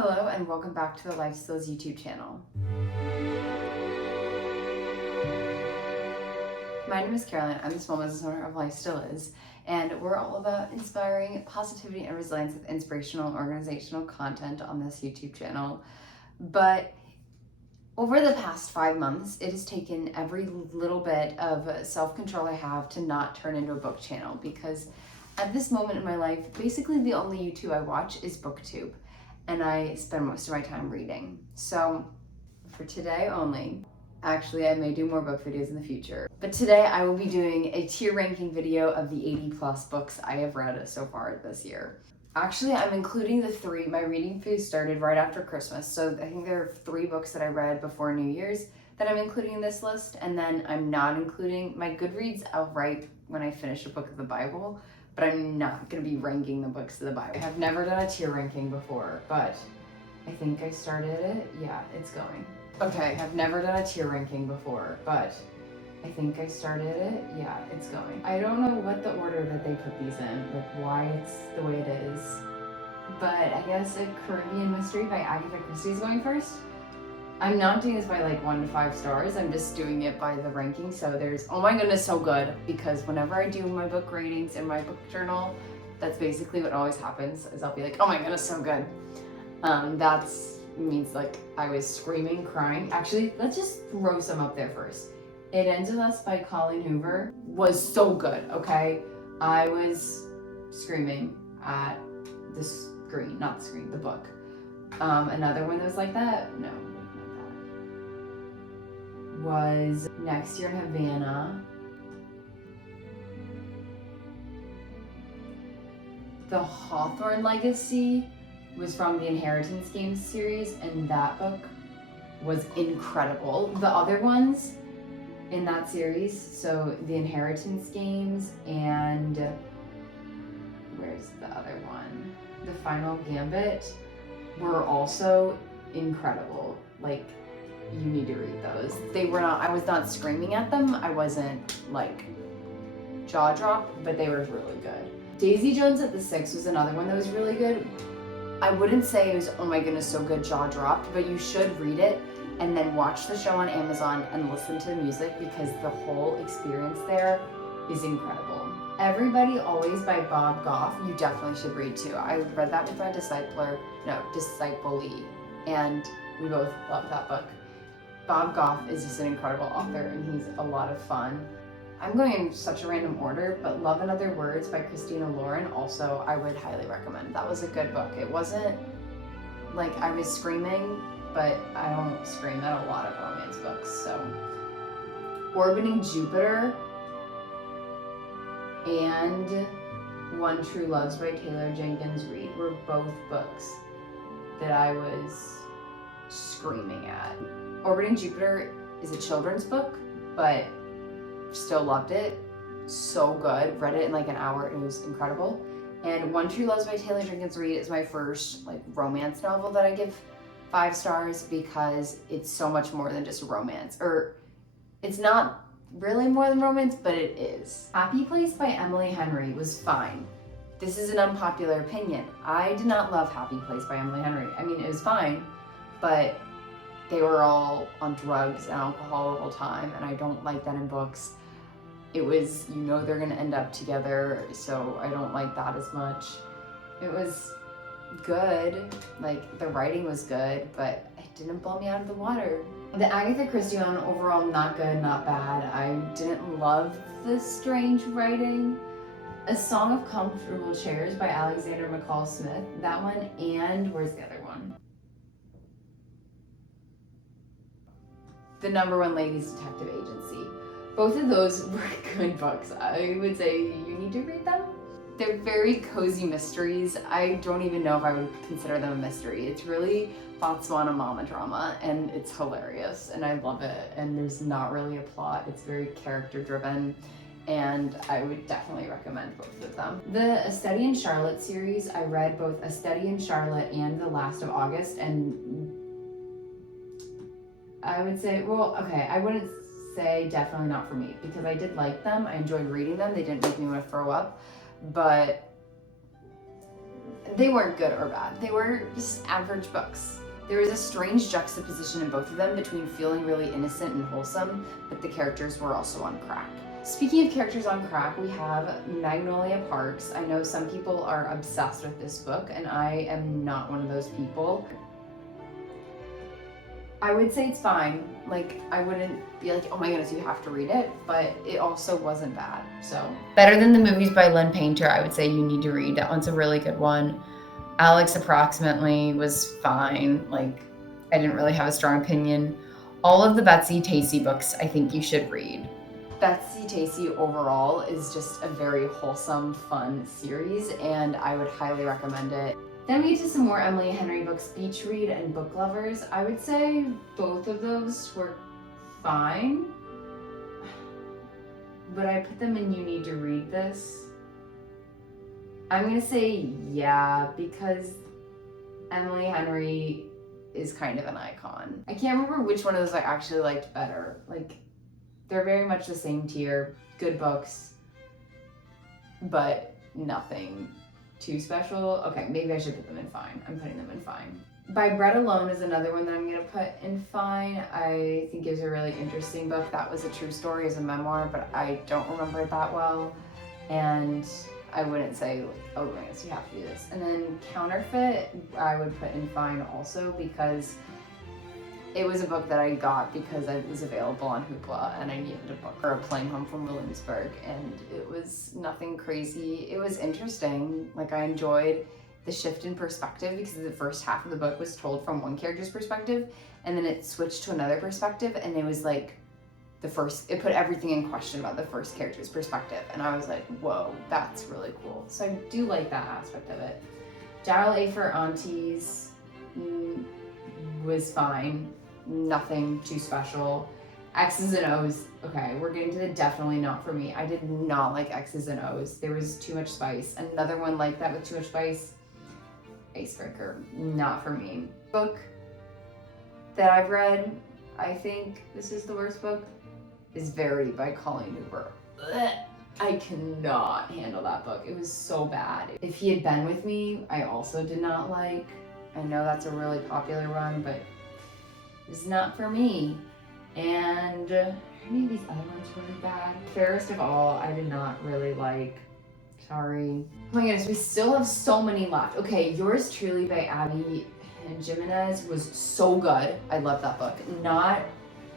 Hello and welcome back to the Life Stills YouTube channel. My name is Caroline. I'm the small business owner of Life Still Is, and we're all about inspiring positivity and resilience with inspirational and organizational content on this YouTube channel. But over the past 5 months, it has taken every little bit of self-control I have to not turn into a book channel, because at this moment in my life, basically the only YouTube I watch is BookTube, and I spend most of my time reading. So for today only, actually I may do more book videos in the future, but today I will be doing a tier ranking video of the 80 plus books I have read so far this year. Actually, I'm including my reading phase started right after Christmas, so I think there are 3 books that I read before New Year's that I'm including in this list, and then I'm not including my Goodreads. I'll write when I finish a book of the Bible, but I'm not going to be ranking the books of the Bible. I have never done a tier ranking before, but I think I started it. Yeah, it's going. Okay, I've never done a tier ranking before, but I think I started it. Yeah, it's going. I don't know what the order that they put these in, like why it's the way it is, but I guess A Caribbean Mystery by Agatha Christie is going first. I'm not doing this by like 1 to 5 stars. I'm just doing it by the ranking. So there's, oh my goodness, so good. Because whenever I do my book ratings in my book journal, that's basically what always happens, is I'll be like, oh my goodness, so good. That's means like I was screaming, crying. Actually, let's just throw some up there first. It Ends With Us by Colleen Hoover was so good, okay? I was screaming at the screen, not the screen, the book. Another one that was like that, no. Was Next Year in Havana. The Hawthorne Legacy was from the Inheritance Games series, and that book was incredible. The other ones in that series, so the Inheritance Games and where's the other one? The Final Gambit were also incredible. Like, you need to read those. I was not screaming at them. I wasn't like jaw dropped, but they were really good. Daisy Jones at the Six was another one that was really good. I wouldn't say it was, oh my goodness, so good, jaw dropped, but you should read it and then watch the show on Amazon and listen to the music, because the whole experience there is incredible. Everybody Always by Bob Goff, you definitely should read too. I read that with my disciplee, and we both loved that book. Bob Goff is just an incredible author, and he's a lot of fun. I'm going in such a random order, but Love and Other Words by Christina Lauren also I would highly recommend. That was a good book. It wasn't like I was screaming, but I don't scream at a lot of romance books, so. Orbiting Jupiter and One True Loves by Taylor Jenkins Reid were both books that I was screaming at. Orbiting Jupiter is a children's book, but still loved it. So good. Read it in like an hour. It was incredible. And One True Loves by Taylor Jenkins Reid is my first like romance novel that I give 5 stars, because it's so much more than just romance. Or it's not really more than romance, but it is. Happy Place by Emily Henry was fine. This is an unpopular opinion. I did not love Happy Place by Emily Henry. I mean, it was fine, but they were all on drugs and alcohol the whole time, and I don't like that in books. It was, you know, they're gonna end up together, so I don't like that as much. It was good, like the writing was good, but it didn't blow me out of the water. The Agatha Christie one, overall not good, not bad. I didn't love the strange writing. A Song of Comfortable Chairs by Alexander McCall Smith, that one, and where's the other one? The Number One Ladies Detective Agency. Both of those were good books. I would say you need to read them. They're very cozy mysteries. I don't even know if I would consider them a mystery. It's really Botswana mama drama, and it's hilarious, and I love it. And there's not really a plot. It's very character driven, and I would definitely recommend both of them. The A Study in Charlotte series, I read both A Study in Charlotte and The Last of August, and I would say, well, okay, I wouldn't say definitely not for me, because I did like them. I enjoyed reading them. They didn't make me want to throw up, but they weren't good or bad. They were just average books. There was a strange juxtaposition in both of them between feeling really innocent and wholesome, but the characters were also on crack. Speaking of characters on crack, we have Magnolia Parks. I know some people are obsessed with this book, and I am not one of those people. I would say it's fine. Like, I wouldn't be like, oh my goodness, you have to read it, but it also wasn't bad, so. Better than the movies by Lynn Painter, I would say you need to read. That one's a really good one. Alex Approximately was fine. Like, I didn't really have a strong opinion. All of the Betsy Tacy books, I think you should read. Betsy Tacy overall is just a very wholesome, fun series, and I would highly recommend it. Then we get to some more Emily Henry books, Beach Read and Book Lovers. I would say both of those were fine, but I put them in You Need to Read This. I'm gonna say yeah, because Emily Henry is kind of an icon. I can't remember which one of those I actually liked better. Like, they're very much the same tier, good books, but nothing too special. Okay, maybe I should put them in fine. I'm putting them in fine. By Bread Alone is another one that I'm gonna put in fine. I think is a really interesting book. That was a true story as a memoir, but I don't remember it that well. And I wouldn't say, oh my goodness, you have to do this. And then Counterfeit, I would put in fine also, because it was a book that I got because it was available on Hoopla and I needed a book for a plane home from Williamsburg, and it was nothing crazy. It was interesting. Like, I enjoyed the shift in perspective because the first half of the book was told from one character's perspective and then it switched to another perspective, and it was like it put everything in question about the first character's perspective, and I was like, whoa, that's really cool. So I do like that aspect of it. Dial A for Aunties was fine. Nothing too special. X's and O's, okay, we're getting to the definitely not for me. I did not like X's and O's. There was too much spice. Another one like that with too much spice, Icebreaker, not for me. Book that I've read, I think this is the worst book, is Very by Colleen Hoover. Ugh. I cannot handle that book. It was so bad. If He Had Been With Me, I also did not like. I know that's a really popular one, but it's not for me. And any of these other ones really bad. Fairest of All, I did not really like. Sorry. Oh my goodness, we still have so many left. Okay, Yours Truly by Abby Jimenez was so good. I love that book. Not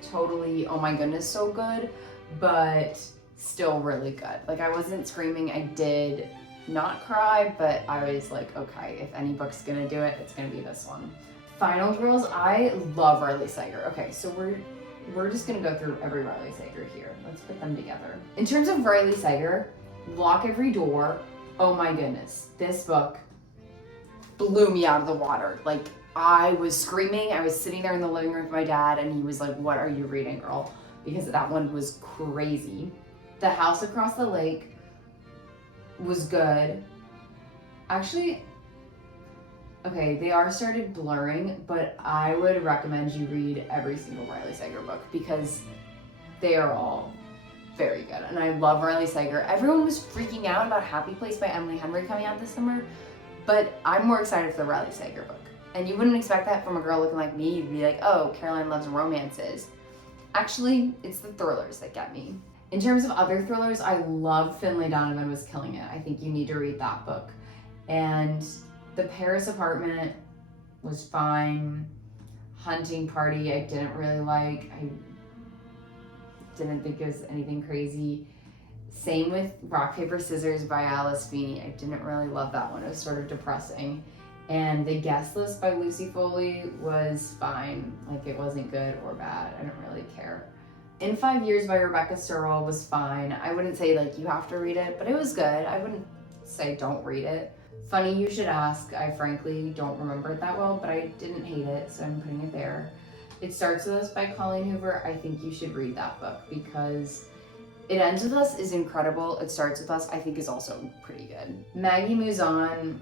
totally, oh my goodness, so good, but still really good. Like, I wasn't screaming. I did not cry, but I was like, okay, if any book's gonna do it, it's gonna be this one. Final Girls, I love Riley Sager. Okay, so we're just gonna go through every Riley Sager here. Let's put them together. In terms of Riley Sager, Lock Every Door, oh my goodness, this book blew me out of the water. Like, I was screaming. I was sitting there in the living room with my dad, and he was like, what are you reading, girl? Because that one was crazy. The House Across the Lake was good. Actually, okay, they are started blurring, but I would recommend you read every single Riley Sager book because they are all very good. And I love Riley Sager. Everyone was freaking out about Happy Place by Emily Henry coming out this summer, but I'm more excited for the Riley Sager book. And you wouldn't expect that from a girl looking like me. You'd be like, oh, Caroline loves romances. Actually, it's the thrillers that get me. In terms of other thrillers, I love Finlay Donovan Was Killing It. I think you need to read that book. And The Paris Apartment was fine. Hunting Party, I didn't really like. I didn't think it was anything crazy. Same with Rock, Paper, Scissors by Alice Feeney. I didn't really love that one. It was sort of depressing. And The Guest List by Lucy Foley was fine. Like, it wasn't good or bad. I didn't really care. In 5 Years by Rebecca Searle was fine. I wouldn't say like you have to read it, but it was good. I wouldn't say don't read it. Funny You Should Ask, I frankly don't remember it that well, but I didn't hate it, so I'm putting it there. It Starts With Us by Colleen Hoover. I think you should read that book because It Ends With Us is incredible. It Starts With Us, I think, is also pretty good. Maggie Moves On,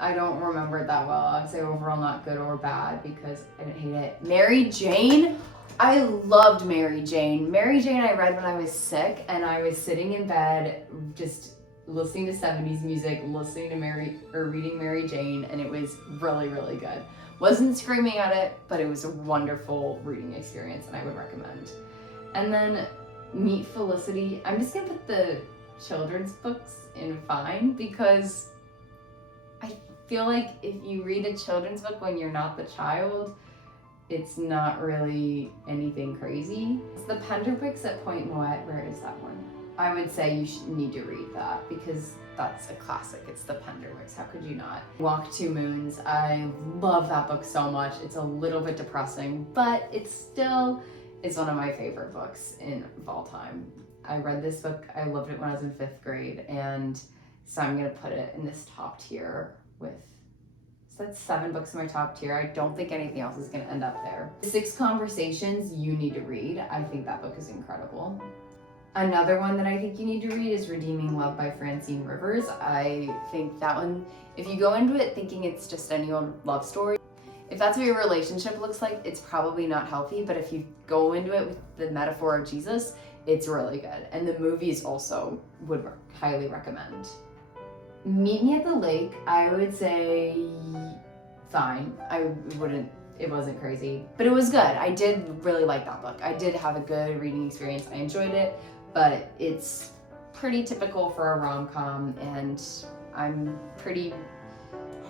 I don't remember it that well. I'd say overall not good or bad because I didn't hate it. Mary Jane, I loved Mary Jane. Mary Jane I read when I was sick and I was sitting in bed just listening to 70s music, listening to reading Mary Jane, and it was really, really good. Wasn't screaming at it, but it was a wonderful reading experience, and I would recommend. And then Meet Felicity. I'm just gonna put the children's books in fine, because I feel like if you read a children's book when you're not the child, it's not really anything crazy. It's the Penderwicks at Point Moet. Where is that one? I would say you need to read that, because that's a classic. It's the Penderwicks. How could you not? Walk Two Moons. I love that book so much. It's a little bit depressing, but it still is one of my favorite books of all time. I read this book. I loved it when I was in 5th grade, and so I'm gonna put it in this top tier with. So that's 7 books in my top tier. I don't think anything else is gonna end up there. 6 Conversations you need to read. I think that book is incredible. Another one that I think you need to read is Redeeming Love by Francine Rivers. I think that one, if you go into it thinking it's just any old love story, if that's what your relationship looks like, it's probably not healthy. But if you go into it with the metaphor of Jesus, it's really good. And the movies also would highly recommend. Meet Me at the Lake, I would say fine. It wasn't crazy, but it was good. I did really like that book. I did have a good reading experience. I enjoyed it, but it's pretty typical for a rom-com, and I'm pretty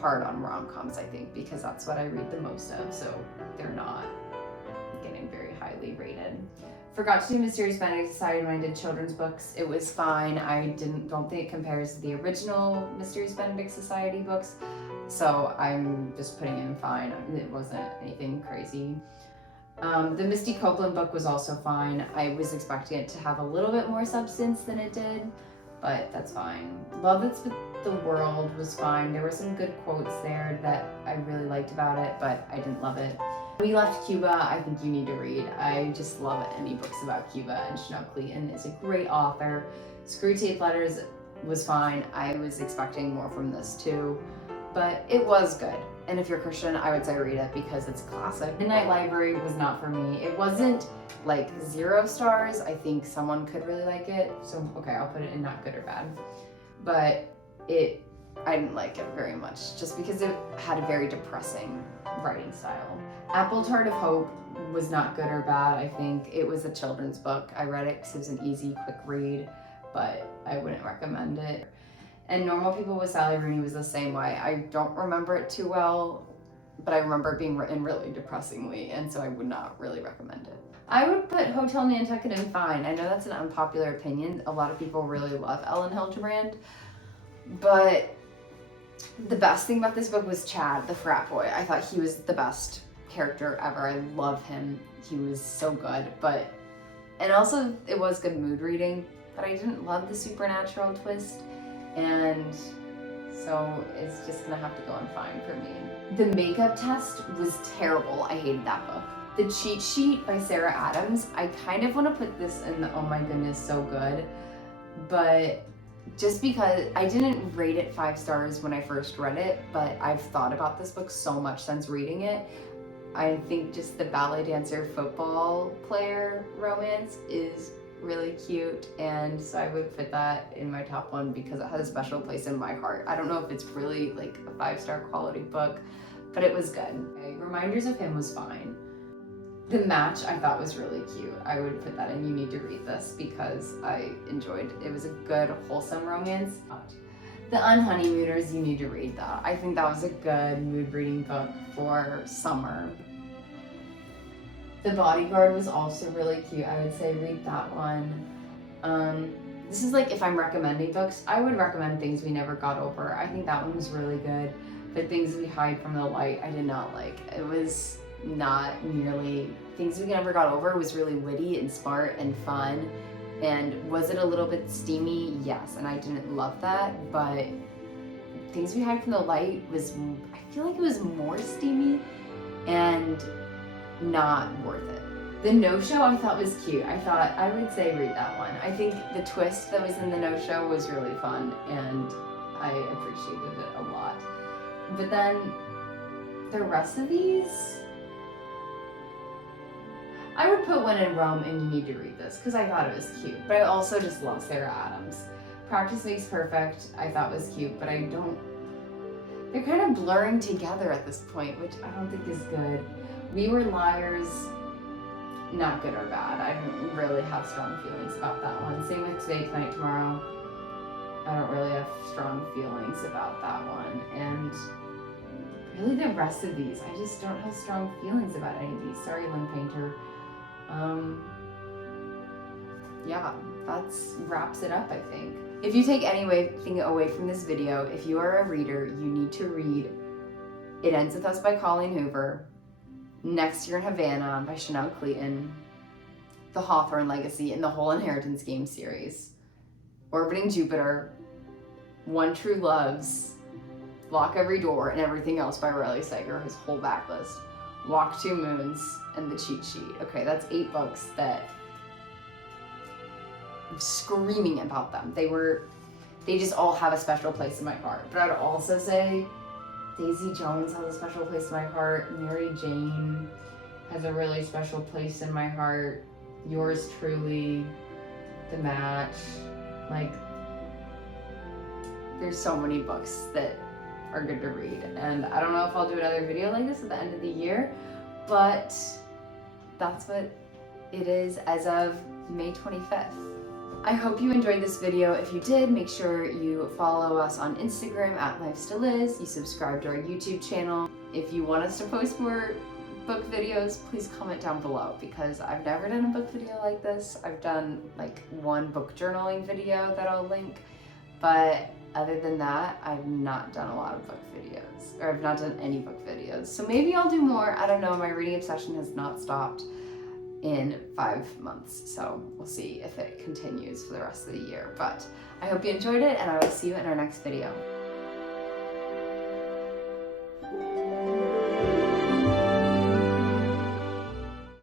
hard on rom-coms, I think, because that's what I read the most of, so they're not getting very highly rated. Forgot to do Mysterious Benedict Society when I did children's books. It was fine. I don't think it compares to the original Mysterious Benedict Society books, so I'm just putting it in fine. It wasn't anything crazy. The Misty Copeland book was also fine. I was expecting it to have a little bit more substance than it did, but that's fine. Love That's With the World was fine. There were some good quotes there that I really liked about it, but I didn't love it. We Left Cuba, I think you need to read. I just love any books about Cuba, and Cleeton is a great author. Screwtape Letters was fine. I was expecting more from this too, but it was good. And if you're Christian, I would say read it because it's a classic. Midnight Library was not for me. It wasn't like 0 stars. I think someone could really like it. So, okay, I'll put it in not good or bad. But I didn't like it very much just because it had a very depressing writing style. Apple Tart of Hope was not good or bad. I think it was a children's book. I read it because it was an easy, quick read, but I wouldn't recommend it. And Normal People with Sally Rooney was the same way. I don't remember it too well, but I remember it being written really depressingly, and so I would not really recommend it. I would put Hotel Nantucket in fine. I know that's an unpopular opinion. A lot of people really love Ellen Hildebrand, but the best thing about this book was Chad, the frat boy. I thought he was the best character ever. I love him. He was so good, and also it was good mood reading, but I didn't love the supernatural twist, and so it's just gonna have to go on fine for me. The Makeup Test was terrible. I hated that book. The Cheat Sheet by Sarah Adams, I kind of want to put this in the oh my goodness so good, but just because I didn't rate it 5 stars when I first read it, but I've thought about this book so much since reading it. I think just the ballet dancer football player romance is really cute, and so I would put that in my top 1 because it has a special place in my heart. I don't know if it's really like a 5-star quality book, but it was good. Okay, Reminders of Him was fine. The Match I thought was really cute. I would put that in. You need to read this because I enjoyed it. It was a good, wholesome romance. The Unhoneymooners, you need to read that. I think that was a good mood reading book for summer. The Bodyguard was also really cute. I would say read that one. This is like if I'm recommending books, I would recommend Things We Never Got Over. I think that one was really good. But Things We Hide from the Light, I did not like. It was not nearly. Things We Never Got Over was really witty and smart and fun. And was it a little bit steamy? Yes, and I didn't love that, but Things We Hide from the Light was, I feel like it was more steamy and not worth it. The No-Show I thought was cute. I would say read that one. I think the twist that was in the No-Show was really fun, and I appreciated it a lot. But then the rest of these, I would put When in Rome and You Need to Read This because I thought it was cute, but I also just love Sarah Adams. Practice Makes Perfect, I thought was cute, but they're kind of blurring together at this point, which I don't think is good. We Were Liars, not good or bad. I don't really have strong feelings about that one. Same with Today, Tonight, Tomorrow. I don't really have strong feelings about that one. And really the rest of these, I just don't have strong feelings about any of these. Sorry, Lynn Painter. Yeah, that's wraps it up, I think. If you take anything away from this video, if you are a reader, you need to read It Ends With Us by Colleen Hoover, Next Year in Havana by Cleeton, The Hawthorne Legacy, and the whole Inheritance Game series, Orbiting Jupiter, One True Loves, Lock Every Door, and Everything Else by Riley Sager, his whole backlist, Walk Two Moons, and The Cheat Sheet. Okay, that's 8 books that I'm screaming about them. They just all have a special place in my heart. But I'd also say Daisy Jones has a special place in my heart. Mary Jane has a really special place in my heart. Yours truly, The Match. Like, there's so many books that are good to read. And I don't know if I'll do another video like this at the end of the year, but that's what it is as of May 25th. I hope you enjoyed this video. If you did, make sure you follow us on Instagram at LifeStillIs. You subscribe to our YouTube channel. If you want us to post more book videos, please comment down below, because I've never done a book video like this. I've done like one book journaling video that I'll link, but other than that, I've not done a lot of book videos, or I've not done any book videos. So maybe I'll do more. I don't know. My reading obsession has not stopped in 5 months, so we'll see if it continues for the rest of the year. But I hope you enjoyed it, and I will see you in our next video.